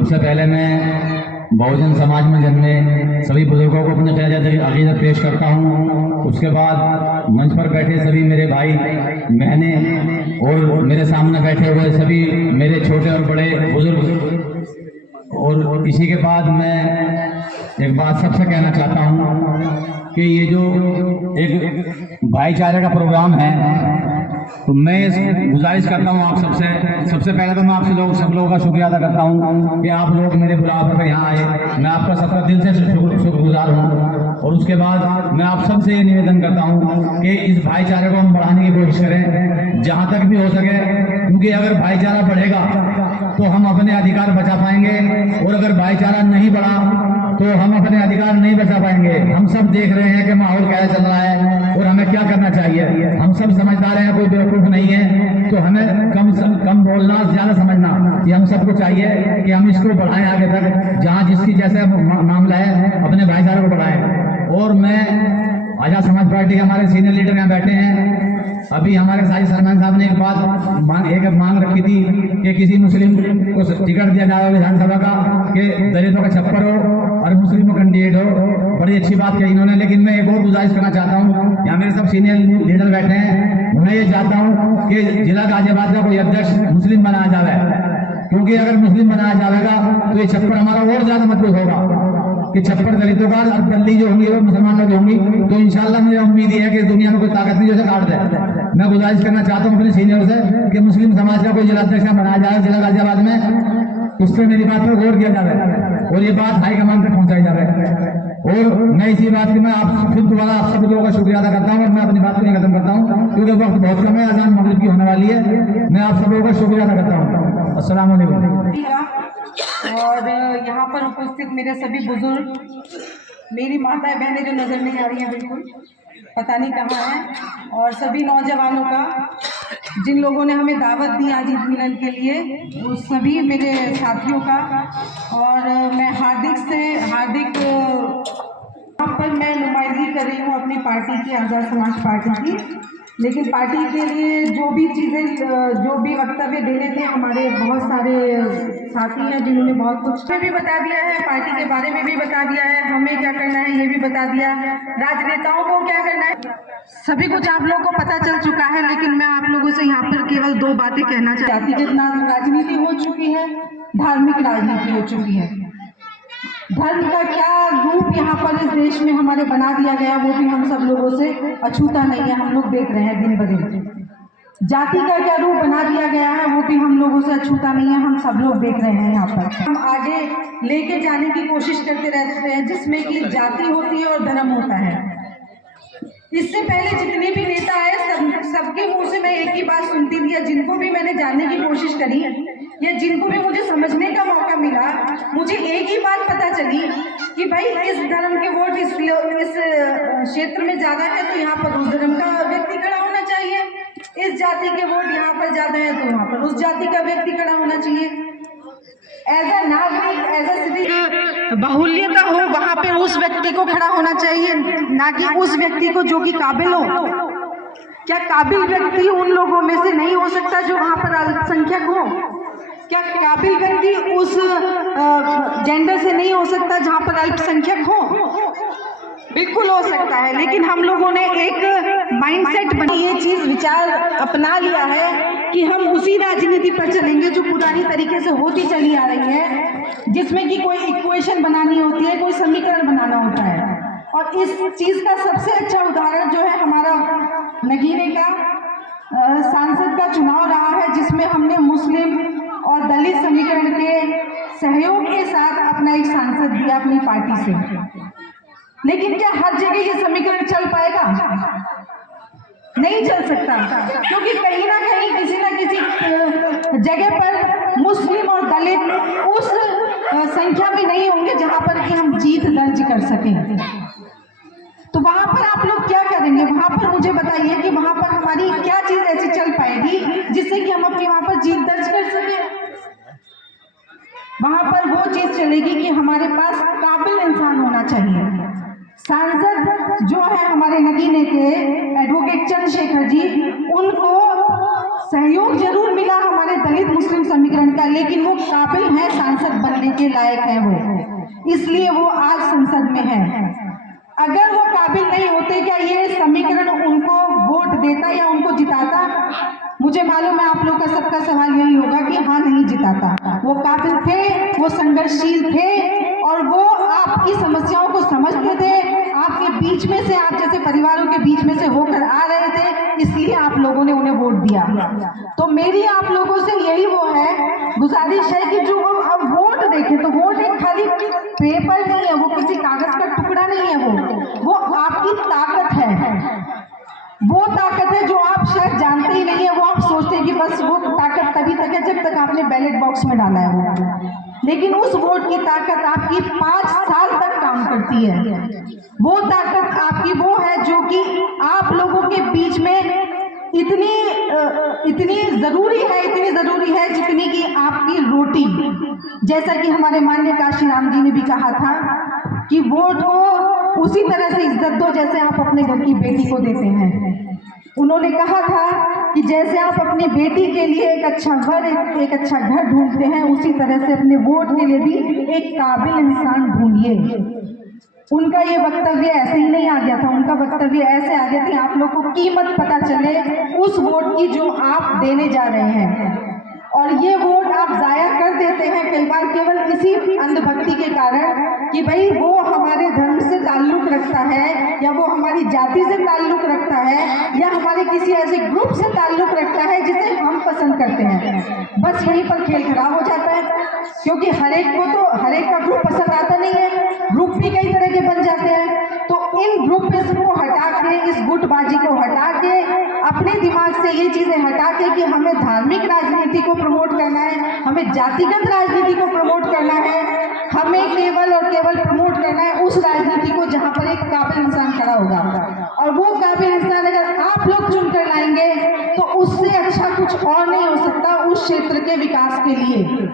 सबसे पहले मैं बहुजन समाज में जन्मे सभी बुजुर्गों को अपने अकीदत पेश करता हूँ। उसके बाद मंच पर बैठे सभी मेरे भाई बहनें और मेरे सामने बैठे हुए सभी मेरे छोटे और बड़े बुजुर्ग, और इसी के बाद मैं एक बात सबसे कहना चाहता हूँ कि ये जो एक भाईचारे का प्रोग्राम है, तो मैं गुजारिश करता हूँ आप सबसे पहले तो मैं आप सब लोगों का शुक्रिया अदा करता हूँ कि आप लोग मेरे बुलावे पर यहाँ आए। मैं आपका सबका दिल से शुक्रगुजार हूँ। और उसके बाद मैं आप सबसे ये निवेदन करता हूँ कि इस भाईचारे को हम बढ़ाने की कोशिश करें जहाँ तक भी हो सके, क्योंकि अगर भाईचारा बढ़ेगा तो हम अपने अधिकार बचा पाएंगे, और अगर भाईचारा नहीं बढ़ा तो हम अपने अधिकार नहीं बचा पाएंगे। हम सब देख रहे हैं कि माहौल कैसा चल रहा है और हमें क्या करना चाहिए। हम सब समझदार हैं, कोई बेवकूफ नहीं है, तो हमें कम बोलना, ज्यादा समझना, ये हम सबको चाहिए कि हम इसको बढ़ाएं आगे तक, जहाँ जिसकी जैसे मामला है अपने भाईचारे को बढ़ाएं। और मैं आजाद समाज पार्टी के हमारे सीनियर लीडर यहाँ बैठे हैं। अभी हमारे साहिब सरमान साहब ने एक मांग रखी थी कि किसी मुस्लिम को टिकट दिया जाए विधानसभा का, कि दलितों का छप्पर हो और मुस्लिमों का कैंडिडेट हो। बड़ी अच्छी बात कही इन्होंने, लेकिन मैं एक और गुजारिश करना चाहता हूँ, यहाँ मेरे सब सीनियर लीडर बैठे हैं, मैं ये चाहता हूँ कि जिला गाजियाबाद का कोई अध्यक्ष मुस्लिम बनाया जाए, क्योंकि अगर मुस्लिम बनाया जाएगा तो ये छप्पर हमारा और ज्यादा मजबूत होगा कि छप्पर दलितों का और दल्ली जो होंगी वो मुसलमानों की होंगी। तो इंशाल्लाह मुझे उम्मीद है कि दुनिया में कोई ताकत नहीं जैसे काट दे। मैं गुजारिश करना चाहता हूँ अपने सीनियर से कि मुस्लिम समाज का कोई जिला अध्यक्ष बनाया जाए जिला गाजियाबाद में, उस पर मेरी बात पर गौर किया जाए और ये बात हाईकमान तक पहुंचाई जाए। और मैं इसी बात की मैं आप फिर दोबारा आप सब लोगों का शुक्रिया अदा करता हूँ और मैं अपनी बात को खत्म करता हूँ क्योंकि वक्त बहुत कम है, अजान मगरिब की होने वाली है। मैं आप सब लोगों का शुक्रिया अदा करता हूँ। अस्सलाम वालेकुम। और यहाँ पर उपस्थित मेरे सभी बुजुर्ग, मेरी माताएं बहनें जो नजर नहीं आ रही हैं, बिल्कुल पता नहीं कहाँ हैं, और सभी नौजवानों का जिन लोगों ने हमें दावत दी आज ईद मिलन के लिए, उस सभी मेरे साथियों का, और मैं हार्दिक यहाँ पर मैं नुमाइंदगी कर रही हूँ अपनी पार्टी की, आज़ाद समाज पार्टी की। लेकिन पार्टी के लिए जो भी वक्तव्य देने थे, हमारे बहुत सारे साथी हैं जिन्होंने बहुत कुछ भी बता दिया है, पार्टी के बारे में भी बता दिया है, हमें क्या करना है ये भी बता दिया, राजनेताओं को क्या करना है, सभी कुछ आप लोगों को पता चल चुका है। लेकिन मैं आप लोगों से यहाँ पर केवल दो बातें कहना चाहती हूँ। जितना राजनीति हो चुकी है, धार्मिक राजनीति हो चुकी है, धर्म का क्या रूप यहाँ पर इस देश में हमारे बना दिया गया वो भी हम सब लोगों से अछूता नहीं है, हम लोग देख रहे हैं दिन ब दिन। जाति का क्या रूप बना दिया गया है वो भी हम लोगों से अछूता नहीं है, हम सब लोग देख रहे हैं। यहाँ पर हम आगे लेके जाने की कोशिश करते रहते हैं, जिसमें कि जाति होती है और धर्म होता है। इससे पहले जितने भी नेता आए सबके मुंह से मैं एक ही बात सुनती थी, या जिनको भी मैंने जानने की कोशिश करी या जिनको भी मुझे समझने का मौका मिला, मुझे एक ही बात पता चली कि भाई इस धर्म के वोट इस क्षेत्र में ज्यादा है तो यहाँ पर उस धर्म का व्यक्ति खड़ा होना चाहिए, इस जाति के वोट यहाँ पर ज्यादा है तो यहाँ पर उस जाति का व्यक्ति खड़ा होना चाहिए। एज अ नागरिक, एज अ सिटीजन, बाहुल्यता हो वहाँ पे उस व्यक्ति को खड़ा होना चाहिए, ना कि उस व्यक्ति को जो कि काबिल हो। क्या काबिल व्यक्ति उन लोगों में से नहीं हो सकता जो वहाँ पर अल्पसंख्यक हो? क्या काबिल व्यक्ति उस जेंडर से नहीं हो सकता जहाँ पर अल्पसंख्यक हो? बिल्कुल हो सकता है, लेकिन हम लोगों ने एक माइंडसेट बनी, ये चीज विचार अपना लिया है कि हम उसी राजनीति पर चलेंगे जो पुरानी तरीके से होती चली आ रही है, जिसमें कि कोई इक्वेशन बनानी होती है, कोई समीकरण बनाना होता है। और इस चीज का सबसे अच्छा उदाहरण जो है हमारा नगीने का सांसद का चुनाव रहा है, जिसमें हमने मुस्लिम और दलित समीकरण के सहयोग के साथ अपना एक सांसद दिया अपनी पार्टी से। लेकिन क्या हर जगह ये समीकरण चल पाएगा? नहीं चल सकता, क्योंकि कहीं ना कहीं किसी न किसी जगह पर मुस्लिम और दलित उस संख्या में नहीं होंगे जहां पर कि हम जीत दर्ज कर सकें। तो वहां पर आप लोग क्या करेंगे? वहां पर मुझे बताइए कि वहां पर हमारी क्या चीज ऐसी चल पाएगी जिससे कि हम अपनी वहां पर जीत दर्ज कर सकें? वहां पर वो चीज चलेगी कि हमारे पास काबिल इंसान होना चाहिए। सांसद जो है हमारे नगीने के एडवोकेट चंद्रशेखर जी, उनको सहयोग जरूर मिला हमारे दलित मुस्लिम समीकरण का, लेकिन वो काबिल है सांसद सांसद बनने के लायक है वो, इसलिए वो आज संसद में है। अगर वो काबिल नहीं होते, क्या ये समीकरण उनको वोट देता या उनको जिताता? मुझे मालूम है आप लोग का सबका सवाल यही होगा कि हाँ, नहीं जिताता। वो काबिल थे, वो संघर्षशील थे और वो आपकी समस्याओं को समझते थे, आपके बीच में से, आप जैसे परिवारों के बीच में से होकर आ रहे थे, इसलिए आप लोगों ने उन्हें वोट दिया। तो मेरी आप लोगों से यही वो है गुजारिश है कि जो अब वोट देखें तो वोट एक खाली पेपर नहीं है, वो किसी कागज का टुकड़ा नहीं है, वो आपकी ताकत है। वो ताकत है जो आप शायद जानते ही नहीं है। वो आप सोचते हैं कि बस वो ताकत तभी तक है जब तक आपने बैलेट बॉक्स में डाला है वो, लेकिन उस वोट की ताकत आपकी 5 साल तक काम करती है। वो ताकत आपकी वो है जो कि आप लोगों के बीच में इतनी जरूरी है जितनी कि आपकी रोटी। जैसा कि हमारे माननीय काशीराम जी ने भी कहा था कि वोट को उसी तरह से इज्जत दो जैसे आप अपने घर की बेटी को देते हैं। उन्होंने कहा था कि जैसे आप अपनी बेटी के लिए एक अच्छा घर ढूंढते हैं, उसी तरह से अपने वोट के लिए भी एक काबिल इंसान ढूंढिए। उनका ये वक्तव्य ऐसे ही नहीं आ गया था, उनका वक्तव्य ऐसे आ गया था आप लोग को कीमत पता चले उस वोट की जो आप देने जा रहे हैं। और ये वोट आप जाया कर देते हैं कई बार केवल इसी अंधभक्ति के कारण कि भाई वो हमारे धर्म से ताल्लुक रखता है या वो हमारी जाति से ताल्लुक रखता है या हमारे किसी ऐसे ग्रुप से ताल्लुक रखता है जिसे हम पसंद करते हैं। बस यहीं पर खेल खराब हो जाता है, क्योंकि हर एक का ग्रुप पसंद आता नहीं है। ग्रुप भी कई तरह के बन जाते हैं। तो इन ग्रुपिज्म को हटा के, इस गुटबाजी को हटा के, अपने दिमाग से ये चीजें हटा के कि हमें धार्मिक राजनीति को प्रमोट करना है, हमें जातिगत राजनीति को प्रमोट करना है, हमें केवल और केवल प्रमोट करना है उस राजनीति को जहां पर एक काबिल इंसान खड़ा होगा। और वो काबिल इंसान अगर आप लोग चुनकर लाएंगे तो उससे अच्छा कुछ और नहीं हो सकता उस क्षेत्र के विकास के लिए।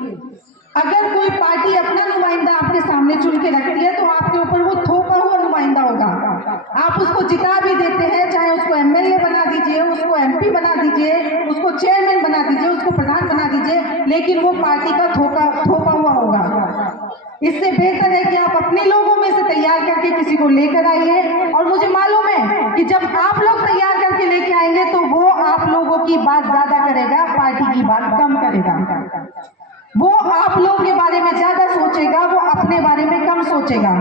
अगर कोई पार्टी अपना नुमाइंदा आपके सामने चुन के रखती है तो आपके ऊपर वो थोपा हुआ नुमाइंदा होगा। आप उसको जिता भी देते हैं, चाहे उसको एमएलए बना दीजिए, उसको एमपी बना दीजिए, उसको चेयरमैन बना दीजिए, उसको प्रधान बना दीजिए, लेकिन वो पार्टी का थोपा हुआ होगा। इससे बेहतर है कि आप अपने लोगों में से तैयार करके किसी को लेकर आइए। और मुझे मालूम है कि जब आप लोग तैयार करके लेके आएंगे तो वो आप लोगों की बात ज्यादा करेगा, पार्टी की बात कम करेगा। वो आप लोगों के बारे में ज्यादा सोचेगा, वो अपने बारे में कम सोचेगा।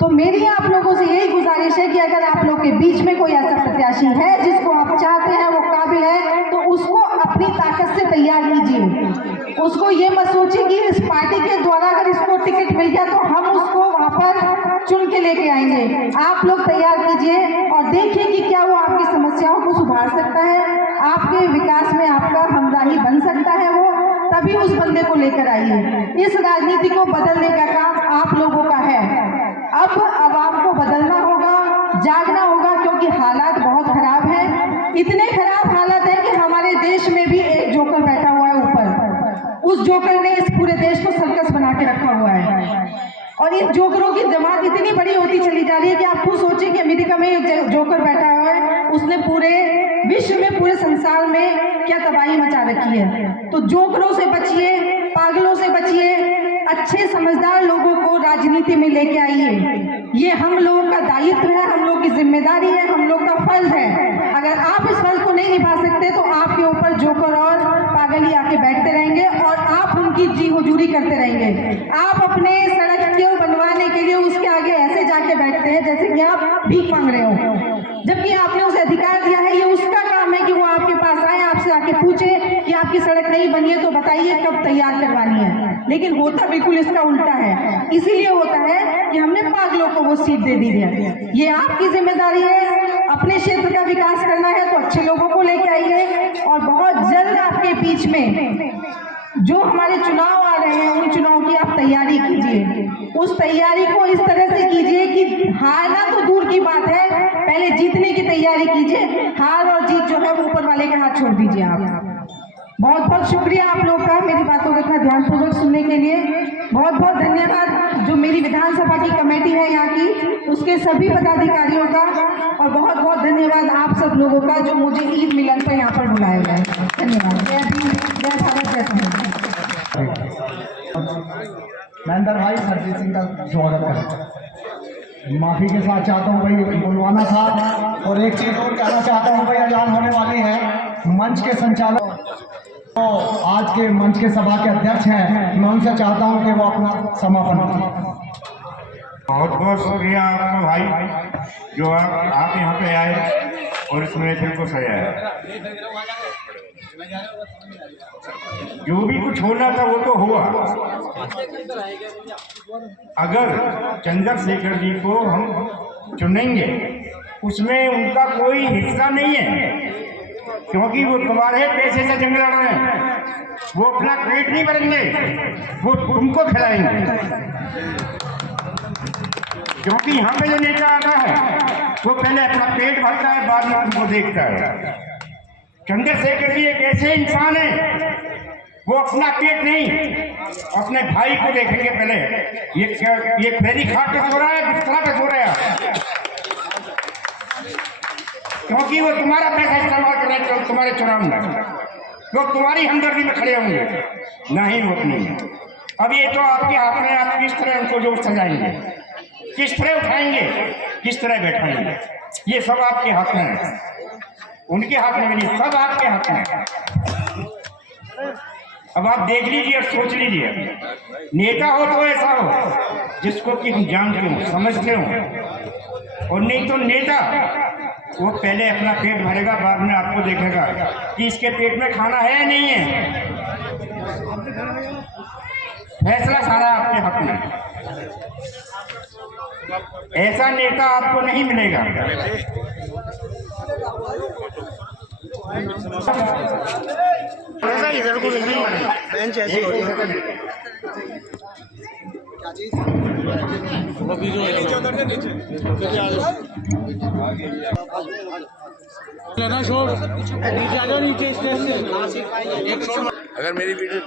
तो मेरी आप लोगों से यही गुजारिश है कि अगर आप लोग के बीच में कोई ऐसा प्रत्याशी है जिसको आप चाहते हैं, वो काबिल है, तो उसको अपनी ताकत से तैयार कीजिए। उसको ये मत सोचिए कि इस पार्टी के द्वारा अगर इसको टिकट मिल गया तो हम उसको वहां पर चुन के लेके आएंगे। आप लोग तैयार कीजिए और देखिए कि क्या वो आपकी समस्याओं को सुधार सकता है, आपके विकास में आपका हमराही बन सकता है वो, तभी उस बंदे को लेकर आइए। इस राजनीति को बदलने का काम आप लोगों का है। अब आपको बदलना होगा, जागना होगा, क्योंकि हालात बहुत खराब हैं। इतने खराब हालात हैं कि हमारे देश में भी एक जोकर बैठा हुआ है ऊपर। उस जोकर ने इस पूरे देश को सर्कस बना के रखा हुआ है और इन जोकरों की जमात इतनी बड़ी होती चली जा रही है कि आप खुद सोचें कि अमेरिका में एक जोकर बैठा हुआ है, उसने पूरे विश्व में, पूरे संसार में क्या तबाही मचा रखी है। तो जोकरों से बचिए, पागलों से बचिए, अच्छे समझदार लोगों को राजनीति में लेके आइए। ये हम लोगों का दायित्व है, हम लोग की जिम्मेदारी है, हम लोग का फर्ज है। अगर आप इस फर्ज को नहीं निभा सकते तो आपके ऊपर जोकर और पागल ही आके बैठते रहेंगे और आप उनकी जी हुजूरी करते रहेंगे। आप अपने सड़क क्यों बनवाने के लिए उसके आगे ऐसे जाके बैठते हैं जैसे कि आप भीख मांग रहे हो, जबकि आपने उसे अधिकार दिया है। ये उसका काम है कि वो आपके पास आए, आपसे आके पूछे कि आपकी सड़क नहीं बनी है तो बताइए कब तैयार करवानी है। लेकिन होता बिल्कुल इसका उल्टा है। इसीलिए होता है कि हमने पागलों को वो सीट दे दी है। ये आपकी जिम्मेदारी है। अपने क्षेत्र का विकास करना है तो अच्छे लोगों को लेके आइए और बहुत जल्द आपके बीच में जो हमारे चुनाव आ रहे हैं उन चुनाव की आप तैयारी कीजिए। उस तैयारी को इस तरह से कीजिए कि हारना तो दूर की बात है, पहले जीतने की तैयारी कीजिए। हार और जीत जो है वो ऊपर वाले के हाथ छोड़ दीजिए। आप बहुत बहुत शुक्रिया आप लोग का मेरी बातों को इतना ध्यानपूर्वक सुनने के लिए। बहुत बहुत धन्यवाद जो मेरी विधानसभा की कमेटी है यहाँ की, उसके सभी पदाधिकारियों का, और बहुत बहुत धन्यवाद आप सब लोगों का जो मुझे ईद मिलन पर यहाँ पर बुलाया गया है। धन्यवाद। जय भीम, जय भारत, जय संविधान। महेंद्र भाई सरजीत सिंह का स्वागत करें। माफी के साथ चाहता हूँ भाई, बुलवाना था। और एक चीज और कहना चाहता हूँ भाई, अजान होने वाली है। मंच के संचालक तो आज के मंच के सभा के अध्यक्ष हैं, मैं उनसे चाहता हूँ कि वो अपना समापन करें। बहुत बहुत शुक्रिया आपका भाई, जो आप यहाँ पे आए और इस महफिल को सजाया। जो भी कुछ होना था वो तो हुआ। अगर चंद्रशेखर जी को हम चुनेंगे उसमें उनका कोई हिस्सा नहीं है, क्योंकि वो तुम्हारे पैसे से जंग लड़ रहे हैं। वो अपना पेट नहीं भरेंगे, वो तुमको खिलाएंगे। क्योंकि यहाँ पे जो नेता आता है वो पहले अपना पेट भरता है, बाद में तुमको देखता है। चंद्रशेखर जी एक ऐसे इंसान है, वो अपना पेट नहीं अपने भाई को देखेंगे पहले। ये पैरी खा के सो रहा है, बिस्तरा पे सो रहा है, क्योंकि वो तुम्हारा पैसा इस्तेमाल कर रहे हैं तुम्हारे चुनाव में, तो तुम्हारी हमदर्दी में खड़े होंगे, नहीं वो अपनी। अब ये तो आपके हाथ में, आप किस तरह उनको जो सजाएंगे, किस तरह उठाएंगे, किस तरह बैठाएंगे, ये सब आपके हाथ में है। उनके हाथ में नहीं, सब आपके हाथ में। अब आप देख लीजिए और सोच लीजिए। नेता हो तो ऐसा हो जिसको कि हम जानते हो, समझते हो, और नहीं तो नेता वो पहले अपना पेट भरेगा, बाद में आपको देखेगा कि इसके पेट में खाना है या नहीं है। फैसला सारा आपके हाथ में। ऐसा नेता आपको नहीं मिलेगा। इधर को बेंच ऐसी हो रही लेना छोड़, नीचे आ जाओ, नीचे स्टेज से एक छोड़। अगर मेरी वीडियो